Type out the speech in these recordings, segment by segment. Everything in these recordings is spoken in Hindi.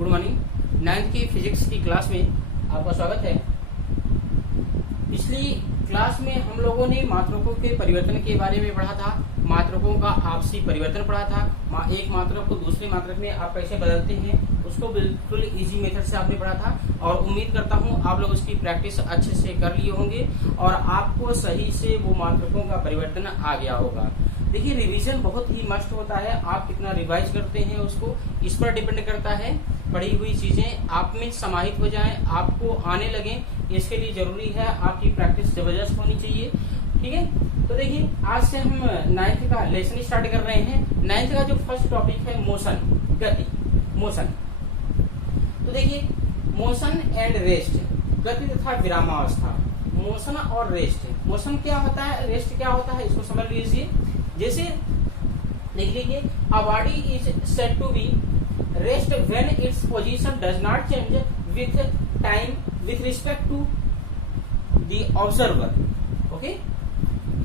Good morning. 9th की फिजिक्स की क्लास में आपका स्वागत है। पिछली क्लास में हम लोगों ने मात्रकों के परिवर्तन के बारे में पढ़ा था, मात्रकों का आपसी परिवर्तन पढ़ा था। एक मात्रक को दूसरे मात्रक में आप कैसे बदलते हैं उसको बिल्कुल इजी मेथड से आपने पढ़ा था, और उम्मीद करता हूं आप लोग उसकी प्रैक्टिस अच्छे से कर लिए होंगे और आपको सही से वो मात्रकों का परिवर्तन आ गया होगा। देखिए, रिवीजन बहुत ही मस्ट होता है, आप कितना रिवाइज करते हैं उसको इस पर डिपेंड करता है। पढ़ी हुई चीजें आप में समाहित हो जाएं, आपको आने लगे, इसके लिए जरूरी है आपकी प्रैक्टिस जबरदस्त होनी चाहिए। ठीक है, तो देखिए आज से हम 9th का लेसन स्टार्ट कर रहे हैं। 9th का जो फर्स्ट टॉपिक है मोशन, गति, मोशन। तो देखिए, मोशन एंड रेस्ट, गति तथा विरामावस्था, मोशन और रेस्ट। मोशन क्या होता है, रेस्ट क्या होता है, इसको समझ लीजिए। जैसे देख लीजिए, a body is said to be rest when its position does not change with time with respect to the observer. Okay,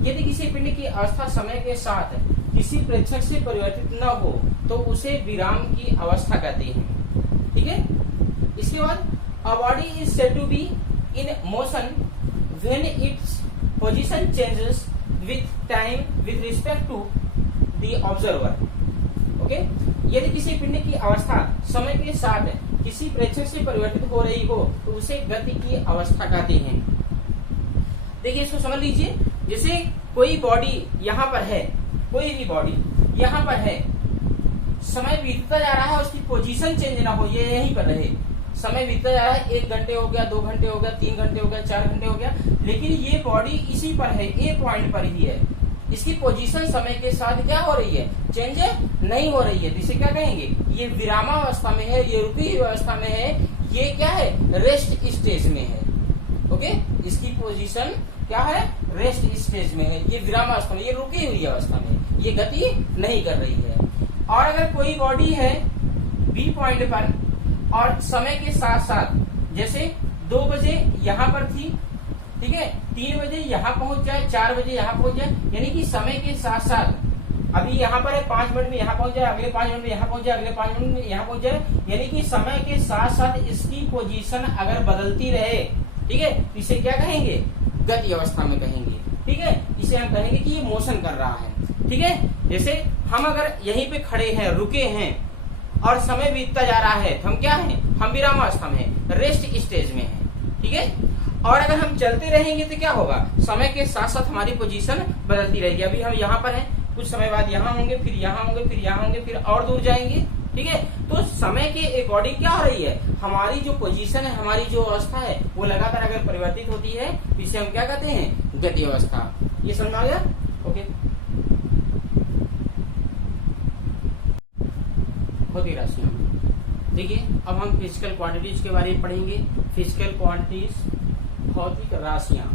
यदि किसी पिंड की अवस्था समय के साथ किसी प्रेक्षक से परिवर्तित न हो तो उसे विराम की अवस्था कहते हैं। ठीक है, इसके बाद a body is said to be in motion when its position changes with time with respect to the observer. Okay, यदि किसी पिंड की अवस्था समय के साथ किसी प्रेक्षक से परिवर्तित हो रही हो तो उसे गति की अवस्था कहते हैं। देखिए, इसको समझ लीजिए। जैसे कोई बॉडी यहाँ पर है, कोई भी बॉडी यहाँ पर है, समय बीतता जा रहा है, उसकी पोजीशन चेंज ना हो, ये यहीं पर रहे। समय बीतता जा रहा है, 1 घंटे हो गया, 2 घंटे हो गया, 3 घंटे हो गया, 4 घंटे हो गया, लेकिन ये बॉडी इसी पर है, ए पॉइंट पर ही है। इसकी पोजीशन समय के साथ क्या हो रही है, चेंज नहीं हो रही है। इसे क्या कहेंगे, ये विरामावस्था में है, ये रुकी हुई अवस्था में है, ये क्या है, रेस्ट स्टेज में है। ओके, इसकी पोजीशन क्या है, रेस्ट स्टेज में है, ये विरामावस्था में, ये रुकी हुई अवस्था में, ये गति नहीं कर रही है। और अगर कोई बॉडी है बी पॉइंट पर और समय के साथ साथ, जैसे 2 बजे यहाँ पर थी, ठीक है, 3 बजे यहाँ पहुंच जाए, 4 बजे यहाँ पहुंच जाए, यानी कि समय के साथ साथ अभी यहाँ पर है, 5 मिनट में यहाँ पहुंच जाए, अगले 5 मिनट में यहाँ पहुंच जाए, अगले 5 मिनट में यहाँ पहुंच जाए, यानी कि समय के साथ साथ इसकी पोजीशन अगर बदलती रहे, ठीक है, तो इसे क्या कहेंगे, गति अवस्था में कहेंगे। ठीक है, इसे हम कहेंगे कि ये मोशन कर रहा है। ठीक है, जैसे हम अगर यहीं पे खड़े हैं, रुके हैं और समय बीतता जा रहा है, तो हम क्या हैं, हम विरामावस्था में हैं, रेस्ट स्टेज में हैं। ठीक है, और अगर हम चलते रहेंगे तो क्या होगा, समय के साथ साथ हमारी पोजीशन बदलती रहेगी। अभी हम यहाँ पर हैं, कुछ समय बाद यहाँ होंगे, फिर यहाँ होंगे, फिर यहाँ होंगे, फिर और दूर जाएंगे। ठीक है, तो समय के अकॉर्डिंग क्या हो रही है, हमारी जो पोजीशन है, हमारी जो अवस्था है, वो लगातार अगर परिवर्तित होती है तो इसे हम क्या कहते हैं, गति अवस्था। ये समझ में आ गया। ओके, भौतिक राशियां। देखिए, अब हम फिजिकल क्वांटिटीज के बारे में पढ़ेंगे। फिजिकल क्वांटिटीज, भौतिक राशियां।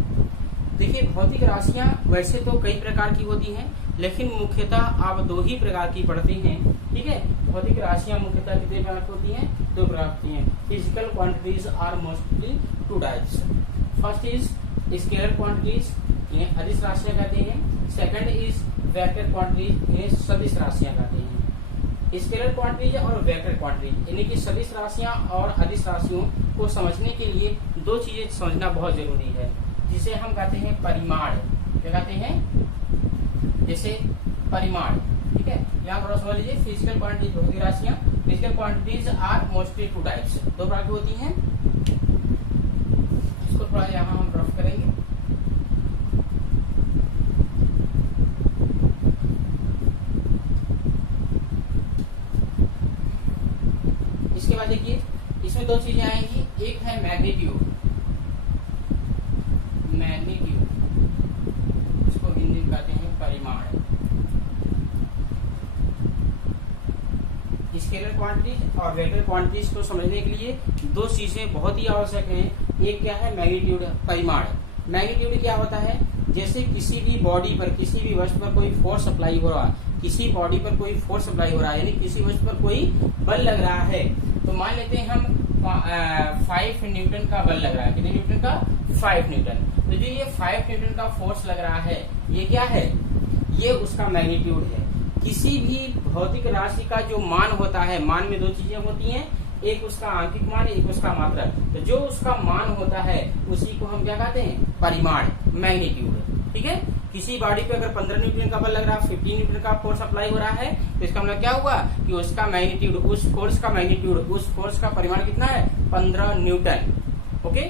देखिए, भौतिक राशियां वैसे तो कई प्रकार की होती हैं, लेकिन मुख्यतः आप 2 ही प्रकार की पढ़ते हैं। ठीक है, भौतिक राशियां मुख्यतः कितने प्रकार की होती हैं, 2 प्रकार की हैं। Physical quantities are mostly 2 types. First is scalar quantities, इन्हें अदिश राशियां कहते हैं। सेकंड इज वेक्टर क्वांटिटीज, इन्हें सदिश राशियां कहते हैं। स्केलर क्वांटिटीज और वेक्टर क्वांटिटीज, यानी कि सदिश राशियां और अदिश राशियों को समझने के लिए 2 चीजें समझना बहुत जरूरी है, जिसे हम कहते हैं परिमाण। क्या कहते हैं, जैसे परिमाण। ठीक है, यहाँ थोड़ा समझ लीजिए। फिजिकल क्वांटिटीज भौतिक राशियां, physical quantities are mostly 2 types, 2 प्रकार की होती हैं। इसको थोड़ा यहाँ हम रफ करेंगे। इसके बाद देखिए, इसमें 2 चीजें आएंगी। एक है मैग्नीट्यूड, मैग्नीट्यूड, इसको हिंदी में कहते हैं परिमाण। स्केलर क्वांटिटीज और वेक्टर क्वांटिटीज को समझने के लिए 2 चीजें बहुत ही आवश्यक हैं। एक क्या है, मैग्नीट्यूड, परिमाण। मैग्नीट्यूड क्या होता है, जैसे किसी भी बॉडी पर, किसी भी वस्तु पर कोई फोर्स अप्लाई हो रहा है, किसी बॉडी पर कोई फोर्स अप्लाई हो रहा है, यानी किसी वस्तु पर कोई बल लग रहा है, तो मान लेते हैं हम 5 न्यूटन का बल लग रहा है। कितने न्यूटन का, 5 न्यूटन। तो जो ये 5 न्यूटन का फोर्स लग रहा है, ये क्या है, ये उसका मैग्नीट्यूड है। किसी भी भौतिक राशि का जो मान होता है, मान में 2 चीजें होती हैं, एक उसका आंकिक मान, एक उसका मात्रक। तो जो उसका मान होता है उसी को हम क्या कहते हैं, परिमाण, मैग्नीट्यूड। ठीक है, किसी बॉडी पे अगर 15 न्यूटन का बल लग रहा है, 15 न्यूटन का फोर्स अप्लाई हो रहा है, तो इसका मतलब क्या हुआ कि उसका मैग्नीट्यूड, उस फोर्स का मैग्नीट्यूड, उस फोर्स का परिमाण कितना है, 15 न्यूटन। ओके,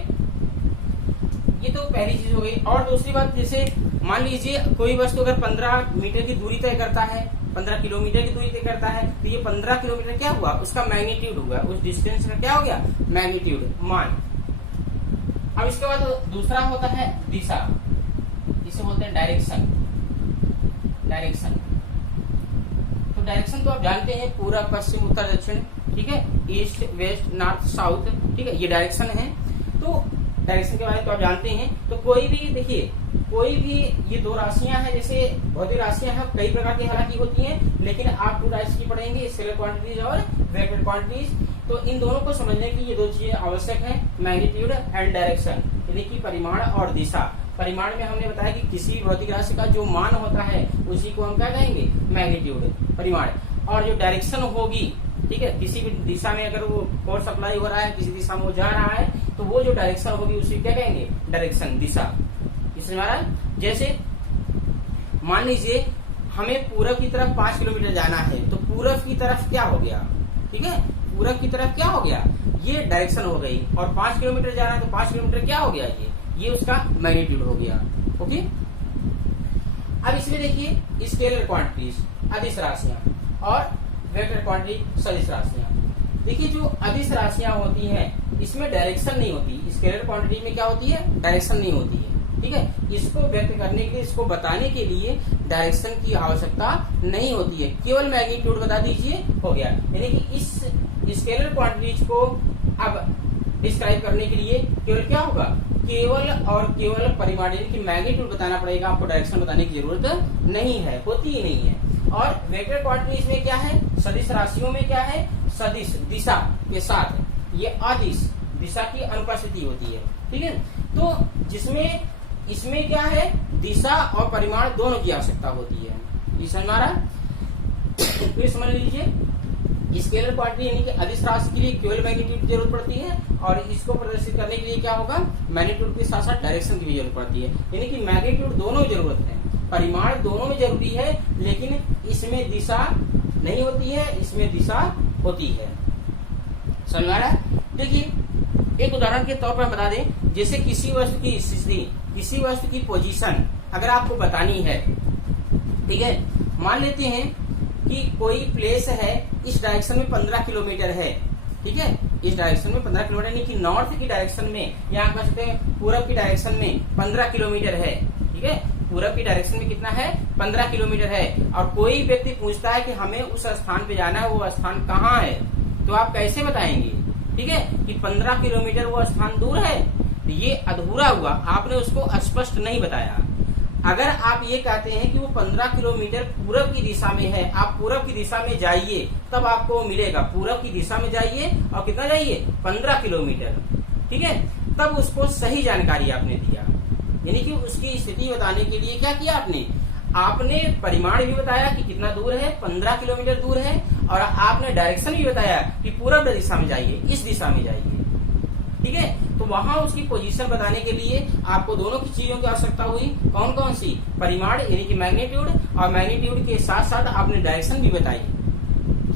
ये तो पहली चीज हो गई। और दूसरी बात, जैसे मान लीजिए कोई वस्तु अगर 15 मीटर की दूरी तय करता है, 15 किलोमीटर की दूरी तय करता है, तो ये 15 किलोमीटर क्या हुआ, उसका मैग्नीट्यूड हुआ, उस डिस्टेंस का क्या हो गया, मैग्नीट्यूड, मान। अब इसके बाद दूसरा होता है दिशा, इसे बोलते हैं डायरेक्शन। डायरेक्शन, तो डायरेक्शन तो आप जानते हैं, पूरब, पश्चिम, उत्तर, दक्षिण, ठीक है, ईस्ट, वेस्ट, नॉर्थ, साउथ, ठीक है, ये डायरेक्शन है। तो डायरेक्शन के बारे में तो आप जानते हैं। तो कोई भी देखिए, कोई भी ये दो राशियां हैं, जैसे भौतिक राशियां हैं, कई प्रकार की हालांकि होती हैं, लेकिन आप 2 राशि की पढ़ेंगे, स्केलर क्वांटिटीज और वेक्टर क्वांटिटीज। तो इन दोनों को समझने की ये 2 चीजें आवश्यक है, मैग्नीट्यूड एंड डायरेक्शन, यानी कि परिमाण और दिशा। परिमाण में हमने बताया कि किसी भी भौतिक राशि का जो मान होता है उसी को हम क्या कहेंगे, मैग्नीट्यूड, परिमाण। और जो डायरेक्शन होगी, ठीक है, किसी भी दिशा में अगर वो फोर्स अप्लाई हो रहा है, किसी दिशा में वो जा रहा है, तो वो जो डायरेक्शन होगी उसे क्या कहेंगे, डायरेक्शन, दिशा। इसमें हमारा, जैसे मान लीजिए हमें पूरब की तरफ 5 किलोमीटर जाना है, तो पूरब की तरफ क्या हो गया, ठीक है, पूरब की तरफ क्या हो गया, ये डायरेक्शन हो गई। और 5 किलोमीटर जाना है तो 5 किलोमीटर क्या हो गया, ये उसका मैग्नीट्यूड हो गया। ओके, अब इसमें देखिए स्केलर क्वांटिटीज, अदिश राशियां, और वेक्टर क्वांटिटी, सदिश राशियां। देखिए जो अदिश राशियां होती हैं इसमें डायरेक्शन नहीं होती, स्केलर क्वांटिटी में क्या होती है, डायरेक्शन नहीं होती है। ठीक है, इसको व्यक्त करने के लिए, इसको बताने के लिए डायरेक्शन की आवश्यकता नहीं होती है, केवल मैग्नीट्यूड बता दीजिए, हो गया। यानी कि इस स्केलर क्वांटिटीज को अब डिस्क्राइब करने के लिए केवल क्या होगा, केवल और केवल परिमाण यानी कि मैग्नीट्यूड बताना पड़ेगा, आपको डायरेक्शन बताने की जरूरत नहीं है, होती ही नहीं है। और वेक्टर क्वांटिटीज में क्या है, सदिश राशियों में क्या है, सदिश दिशा के साथ ये अदिश दिशा की अनुपस्थिति होती है। ठीक है, तो जिसमें इसमें क्या है, दिशा और परिमाण दोनों की आवश्यकता होती है। ये समझ में आ रहा है? फिर समझ लीजिए, स्केलर क्वांटिटी यानी कि अदिश राशि के लिए केवल मैग्नीट्यूड की जरूरत पड़ती है, और इसको प्रदर्शित करने के लिए क्या होगा, मैग्नीट्यूड के साथ साथ डायरेक्शन की भी जरूरत पड़ती है। यानी कि मैग्नीट्यूड दोनों जरूरत है, परिमाण दोनों में जरूरी है, लेकिन इसमें दिशा नहीं होती है, इसमें दिशा होती है। समझ में आ रहा है? देखिए एक उदाहरण के तौर पर बता दें, जैसे किसी वस्तु की स्थिति, किसी वस्तु की पोजीशन अगर आपको बतानी है, ठीक है, मान लेते हैं कि कोई प्लेस है, इस डायरेक्शन में 15 किलोमीटर है, ठीक है, इस डायरेक्शन में 15 किलोमीटर यानी कि नॉर्थ की डायरेक्शन में, या कह सकते हैं पूरब की डायरेक्शन में 15 किलोमीटर है। ठीक है, पूरब की डायरेक्शन में कितना है, 15 किलोमीटर है। और कोई व्यक्ति पूछता है कि हमें उस स्थान पे जाना है, वो स्थान कहाँ है, तो आप कैसे बताएंगे, ठीक है, कि 15 किलोमीटर वो स्थान दूर है, ये अधूरा हुआ, आपने उसको स्पष्ट नहीं बताया। अगर आप ये कहते हैं कि वो 15 किलोमीटर पूरब की दिशा में है, आप पूरब की दिशा में जाइए तब आपको मिलेगा, पूरब की दिशा में जाइए और कितना जाइए, 15 किलोमीटर, ठीक है, तब उसको सही जानकारी आपने दिया। यानी कि उसकी स्थिति बताने के लिए क्या किया आपने परिमाण भी बताया कि कितना दूर है, 15 किलोमीटर दूर है, और आपने डायरेक्शन भी बताया कि पूरब दिशा में जाइए, इस दिशा में जाइए। ठीक है, तो वहां उसकी पोजीशन बताने के लिए आपको दोनों की चीजों की आवश्यकता हुई। कौन कौन सी, परिमाण यानी कि मैग्नीट्यूड, और मैग्नीट्यूड के साथ साथ आपने डायरेक्शन भी बताई।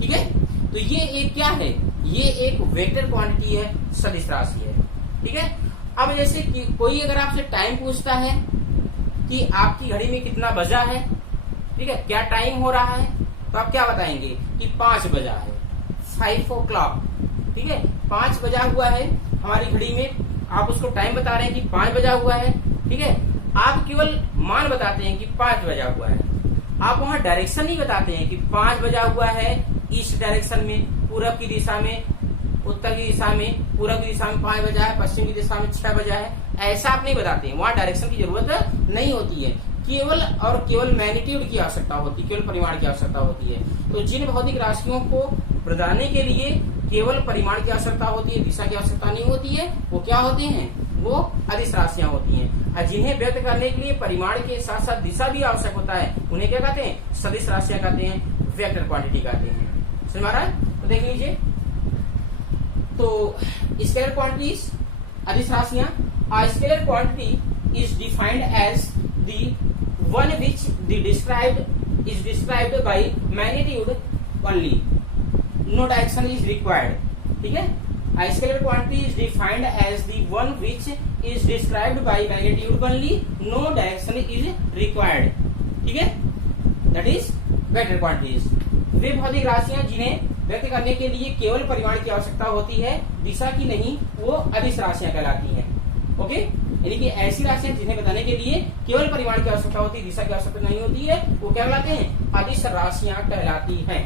ठीक है, तो ये एक क्या है, ये एक वेक्टर क्वांटिटी है, सदिश राशि है। ठीक है, अब जैसे कि कोई अगर आपसे टाइम पूछता है कि आपकी घड़ी में कितना बजा है, ठीक है, क्या टाइम हो रहा है, तो आप क्या बताएंगे कि 5 बजा है, 5 o'clock। ठीक है, 5 बजा हुआ है हमारी घड़ी में, आप उसको टाइम बता रहे हैं कि 5 बजा हुआ है। ठीक है, आप केवल मान बताते हैं कि 5 बजा हुआ है, आप वहां डायरेक्शन नहीं बताते हैं कि 5 बजा हुआ है ईस्ट डायरेक्शन में, पूरब की दिशा में, उत्तर की दिशा में, पूरब की दिशा में 5 बजा है, पश्चिम की दिशा में 6 बजा है, ऐसा आप नहीं बताते हैं। वहां डायरेक्शन की जरूरत नहीं होती है, केवल और केवल मैग्नीट्यूड की आवश्यकता होती है, केवल परिमाण की आवश्यकता होती है। तो जिन भौतिक राशियों को बताने के लिए केवल परिमाण की आवश्यकता होती है, दिशा की आवश्यकता नहीं होती है, वो क्या होती हैं, वो अदिश राशियां होती हैं। और जिन्हें व्यक्त करने के लिए परिमाण के साथ साथ दिशा भी आवश्यक होता है, उन्हें क्या कहते हैं, सदिश राशियां कहते हैं, वेक्टर क्वांटिटी कहते हैं। समझ में आ रहा है? तो देख लीजिए, तो स्केलर क्वांटिटीज अदिश राशियां, a scalar quantity is defined as the one which is described by magnitude only, no direction is required. ठीक है, a scalar quantity is defined as the one which is described by magnitude only, no direction is required. ठीक है, that is वेक्टर क्वांटिटीज। वे भौतिक राशियां जिन्हें व्यक्त करने के लिए केवल परिमाण की आवश्यकता होती है, दिशा की नहीं, वो अदिश राशियां कहलाती हैं। ओके, यानी कि ऐसी राशियां जिन्हें बताने के लिए केवल परिमाण की आवश्यकता होती है, दिशा की आवश्यकता नहीं होती है, वो क्या कहलाते हैं? अदिश राशियां कहलाती हैं।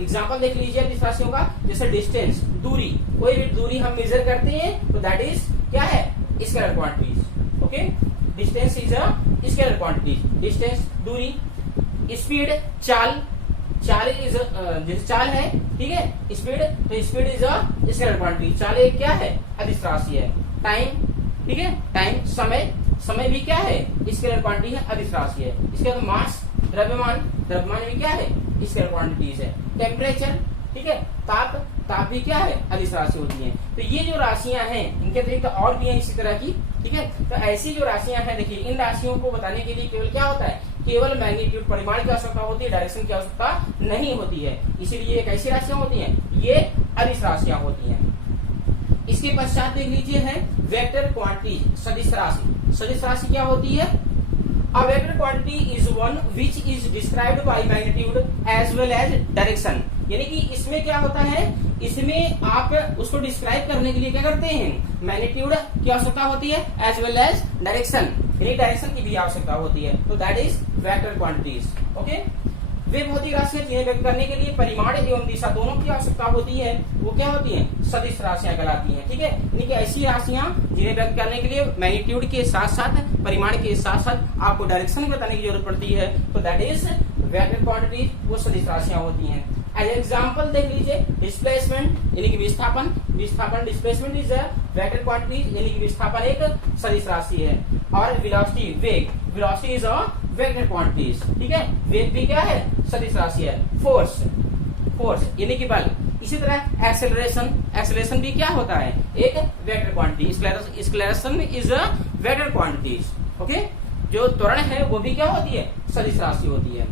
एग्जाम्पल देख लीजिए अदिश राशियों का, जैसे डिस्टेंस, दूरी, कोई भी दूरी हम मेजर करते हैं तो दैट इज क्या है? Scalar quantities. Okay, distance is a scalar quantities, distance दूरी। स्पीड चाल, चाल इज जैसे चाल है, ठीक है, स्पीड, तो speed is a scalar quantity, चाल एक क्या है? अदिश राशि है। टाइम, ठीक है, टाइम समय, समय भी क्या है? स्केलर क्वांटिटी है, अदिश राशि है। इसके बाद मास, द्रव्यमान, द्रव्यमान भी क्या है? स्केलर क्वांटिटीज है। टेम्परेचर, ठीक है, ताप, ताप भी क्या है? अदिश राशि होती है। तो ये जो राशियां हैं इनके अतिरिक्त तो और भी हैं इसी तरह की, ठीक है। तो ऐसी जो राशियां हैं, देखिए इन राशियों को बताने के लिए केवल क्या होता है? केवल मैग्नीट्यूड परिमाण की आवश्यकता होती है, डायरेक्शन की आवश्यकता नहीं होती है। इसीलिए एक ऐसी राशियां होती हैं, ये अदिश राशियां होती हैं। इसके पश्चात देख लीजिए है वेक्टर क्वांटिटी, सदिश राशि। सदिश राशि क्या होती है? A vector quantity is one which is described by magnitude as well as direction। यानी कि इसमें क्या होता है? इसमें आप उसको डिस्क्राइब करने के लिए क्या करते हैं? मैग्नीट्यूड की आवश्यकता होती है एज वेल एज डायरेक्शन, यानी डायरेक्शन की भी आवश्यकता होती है। तो that is vector quantities. Okay, वे भौतिक राशियां जिन्हें व्यक्त करने के लिए परिमाण एवं दिशा दोनों की आवश्यकता होती है, वो क्या होती हैं? सदिश राशियां कहलाती हैं। ठीक है, यानी कि ऐसी राशियां जिन्हें व्यक्त करने के लिए मैग्नीट्यूड के साथ साथ, परिमाण के साथ साथ आपको डायरेक्शन भी बताने की जरूरत पड़ती है, तो दैट इज वेक्टर क्वांटिटी, वो सदिश राशियां होती हैं। एज एग्जाम्पल देख लीजिए डिस्प्लेसमेंट, यानी कि विस्थापन, विस्थापन डिस्प्लेसमेंट इज वेक्टर क्वांटिटी, यानी कि विस्थापन एक सदिश राशि है। और वेलोसिटी, वेग, velocity is a vector quantities. ठीक है, वेग भी क्या है? सदिश राशि है। फोर्स, फोर्स यानी कि बल। इसी तरह एक्सेलरेशन, एक्सेलरेशन भी क्या होता है? एक vector quantity. Acceleration is a vector quantities. Okay, जो त्वरण है वो भी क्या होती है? सदिश राशि होती है।